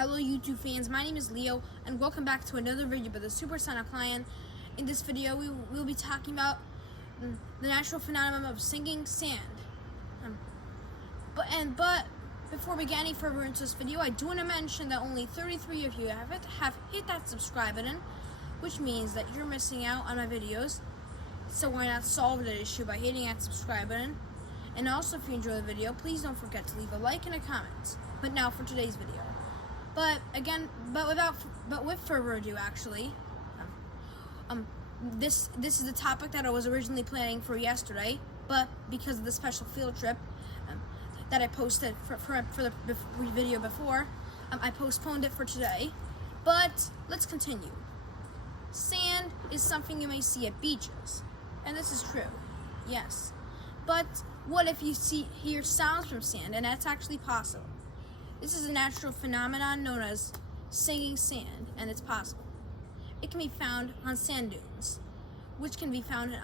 Hello YouTube fans, my name is Leo and welcome back to another video by the Supersonic Lion. In this video we will be talking about the natural phenomenon of sinking sand. But before we get any further into this video, I do want to mention that only 33 of you have hit that subscribe button, which means that you're missing out on my videos. So why not solve that issue by hitting that subscribe button? And also, if you enjoy the video, please don't forget to leave a like and a comment. But now for today's video. But with further ado, actually, this is the topic that I was originally planning for yesterday, but because of the special field trip that I posted for the video before, I postponed it for today. But let's continue. Sand is something you may see at beaches, and this is true, yes. But what if you hear sounds from sand, and that's actually possible? This is a natural phenomenon known as sinking sand, and it's possible. It can be found on sand dunes, which can be found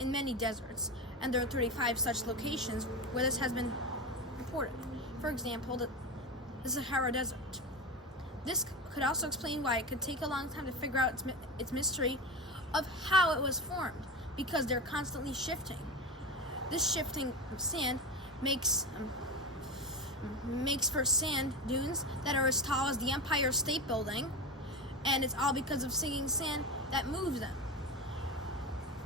in many deserts, and there are 35 such locations where this has been reported. For example, the Sahara Desert. This could also explain why it could take a long time to figure out its mystery of how it was formed, because they're constantly shifting. This shifting sand makes for sand dunes that are as tall as the Empire State Building, and it's all because of sinking sand that moves them.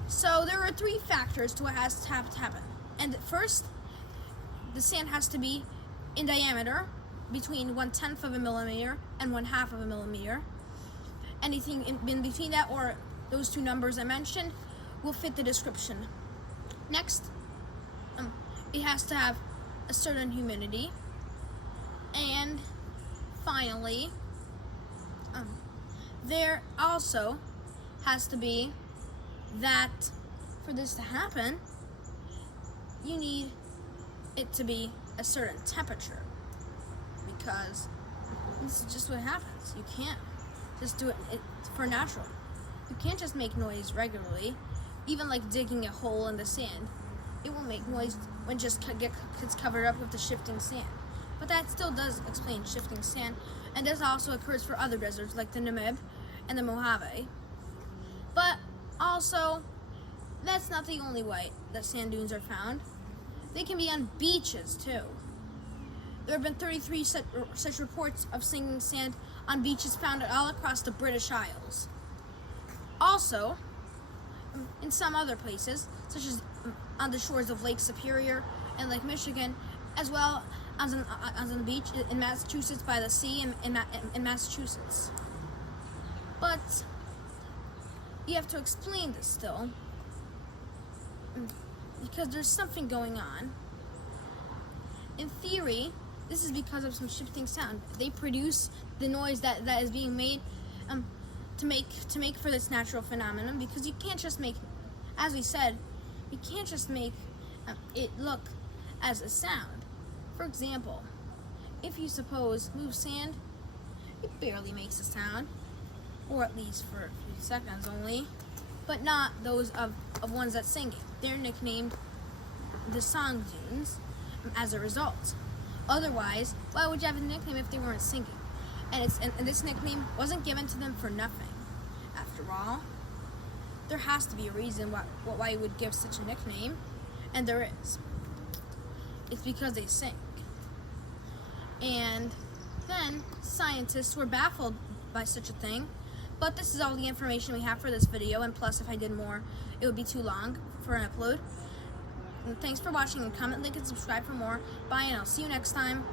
So there are three factors to what has to happen. And first, the sand has to be in diameter between 1/10 of a millimeter and 1/2 of a millimeter. Anything in between that or those two numbers I mentioned will fit the description. Next, it has to have a certain humidity. And finally, there also has to be that for this to happen, you need it to be a certain temperature, because this is just what happens. You can't just do it for natural. You can't just make noise regularly. Even like digging a hole in the sand, it won't make noise when it just gets covered up with the shifting sand. But that still does explain shifting sand, and this also occurs for other deserts like the Namib and the Mojave. But also, that's not the only way that sand dunes are found. They can be on beaches too. There have been 33 such reports of sinking sand on beaches found all across the British Isles. Also, in some other places, such as on the shores of Lake Superior and Lake Michigan, as well as on the beach in Massachusetts by the sea in Massachusetts. But you have to explain this still, because there's something going on. In theory, this is because of some shifting sound. They produce the noise that is being made to make for this natural phenomenon, because you can't just make, as we said, you can't just make it look as a sound. For example, if you suppose move sand, it barely makes a sound, or at least for a few seconds only, but not those of ones that sing it. They're nicknamed the song dunes as a result. Otherwise, why would you have a nickname if they weren't singing? And this nickname wasn't given to them for nothing. After all, there has to be a reason why you would give such a nickname, and there is. It's because they sing. And then scientists were baffled by such a thing. But this is all the information we have for this video, and plus if I did more, it would be too long for an upload. And thanks for watching, and comment, like, and subscribe for more. Bye, and I'll see you next time.